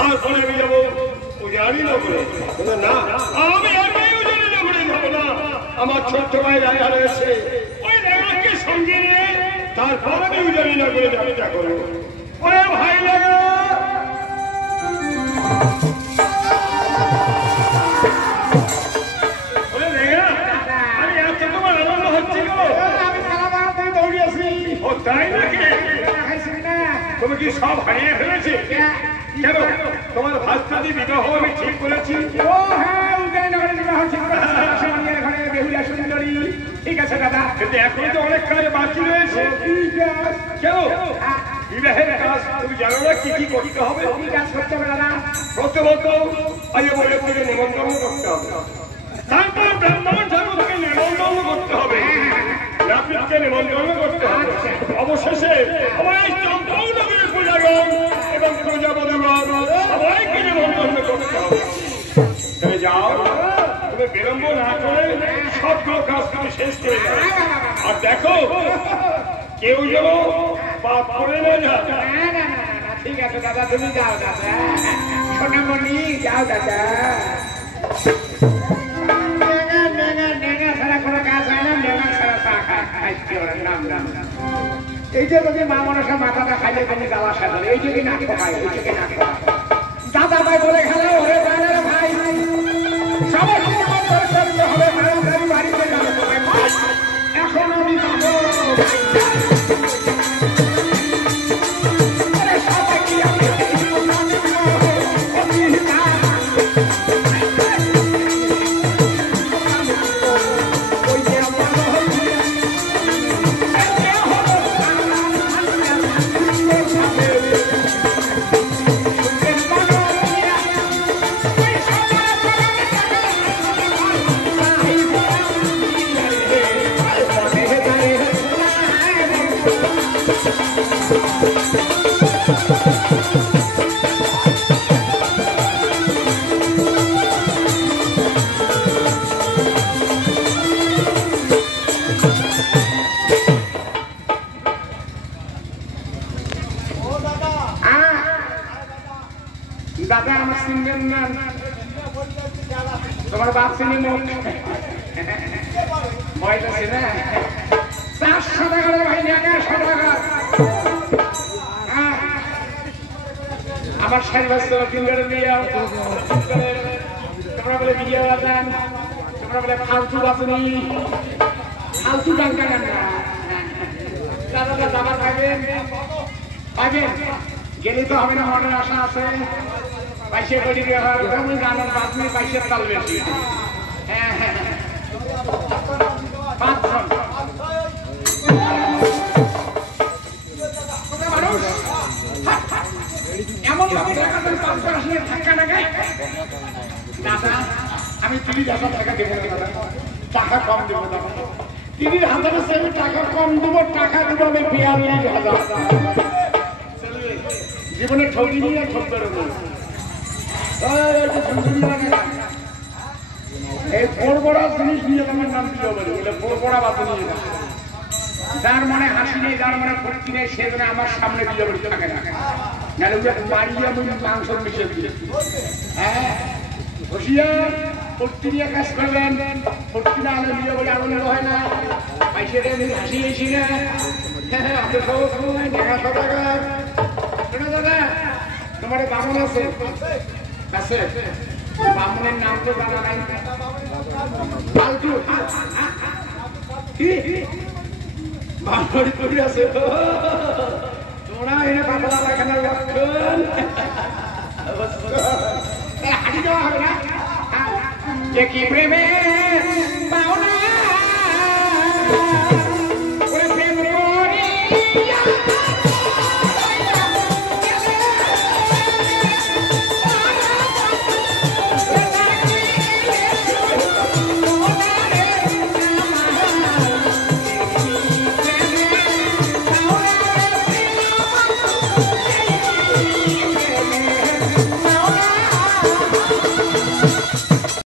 তারপরে আমি যাবো উজানি নগরে। না, আমি একাই উজানি নগরে যাবো না, আমার ছোট্ট ভাই রাজা রয়েছে, ওই রাজাকে সঙ্গে নিয়ে তারপর আমি উজানি নগরে যাত্রা করবো। ওরে ভাই লাগা, তুমি কি সব হারিয়ে ফেলেছি? কেন তোমার ভাস্তাদি বিবাহ আমি ঠিক করেছি। ও হ্যাঁ, ঠিক আছে দাদা, কিন্তু এখন তো অনেক কাজ বাকি রয়েছে। কেন বিবাহের কাজ তুমি জানো না কি কি করতে হবে? কি কাজ করতে হবে দাদা? প্রথমত আগে বলে তোকে নিমন্ত্রণ করতে হবে, তারপর ব্রাহ্মণ ঠাকুরকে নিমন্ত্রণ করতে হবে, নাপিতকে নিমন্ত্রণ করতে হবে, অবশেষে সবাই চম্পকনগরের পূজাগণ এবং প্রজাপতিগণ সবাইকে নিমন্ত্রণ করতে হবে। তুমি যাও, তুমি বিলম্ব না করে সবগুলো কাজ তুমি শেষ করে যাও। আর দেখো কেউ যেন পাপ করে না যায়। ঠিক আছে দাদা, তুমি যাও দাদা, সোনামণি যাও দাদা। এই যে যদি মা মনসা মাথাটা খাইলে তুমি যাওয়া সাথে এই যে কি নাক খাই, ওই যে নাক দাদা ভাই বলে খেলে ওরে ভাই সবাই করতে হবে, বাড়িতে যাবে এখন আমি যাবো। তোমার বাপ চিনি মুখ ময়দাছি না 400 টাকা ভাই, 100 টাকা আমার 60 বছর ফিঙ্গারে দিয়ে তোমরা বলে বিয়ে বাজান, তোমরা বলে ফালতু বাতুনি, ফালতু ডাঙ্কা ডাঙ্কা দাদা দাবার পাইবেন গেলে তো হবে না, মনের আশা আছে। পয়সা করি গানের বাজনি পয়সার তাল বেশি। হ্যাঁ হ্যাঁ 5 জন মানুষ এমন থাকা না গাই দাদা, আমি 30,000 টাকা দেবো টাকা কম দেবো দাদা, 30,000 টাকা কম দেবো, টাকা দেবো আমি 42,000। জীবনে ঠকি নিয়ে ঠক করে এই বড় জিনিস নিয়ে আমার নাম দিল বলে বড় বাতু নিয়ে যার মনে হাসি নেই, যার মনে ফুর্তি নেই, সে জন্য আমার সামনে বিয়ে বলে থাকে না, নাহলে মারিয়ে আমি মাংস মিশে দিয়ে। হ্যাঁ হুশিয়ার, ফুর্তি নিয়ে কাজ করবেন, ফুর্তি না হলে বিয়ে বলে আনন্দ হয় না, পয়সাটা হাসি এসি না। দাদা তোমার বামন আছে? আছে, বামনের নাম তো জানা নাই। ফালতু বামনি করি আছে তোমরা এনে পাতলা পায়খানার লক্ষণ হাঁটি দেওয়া হবে না। কি প্রেমে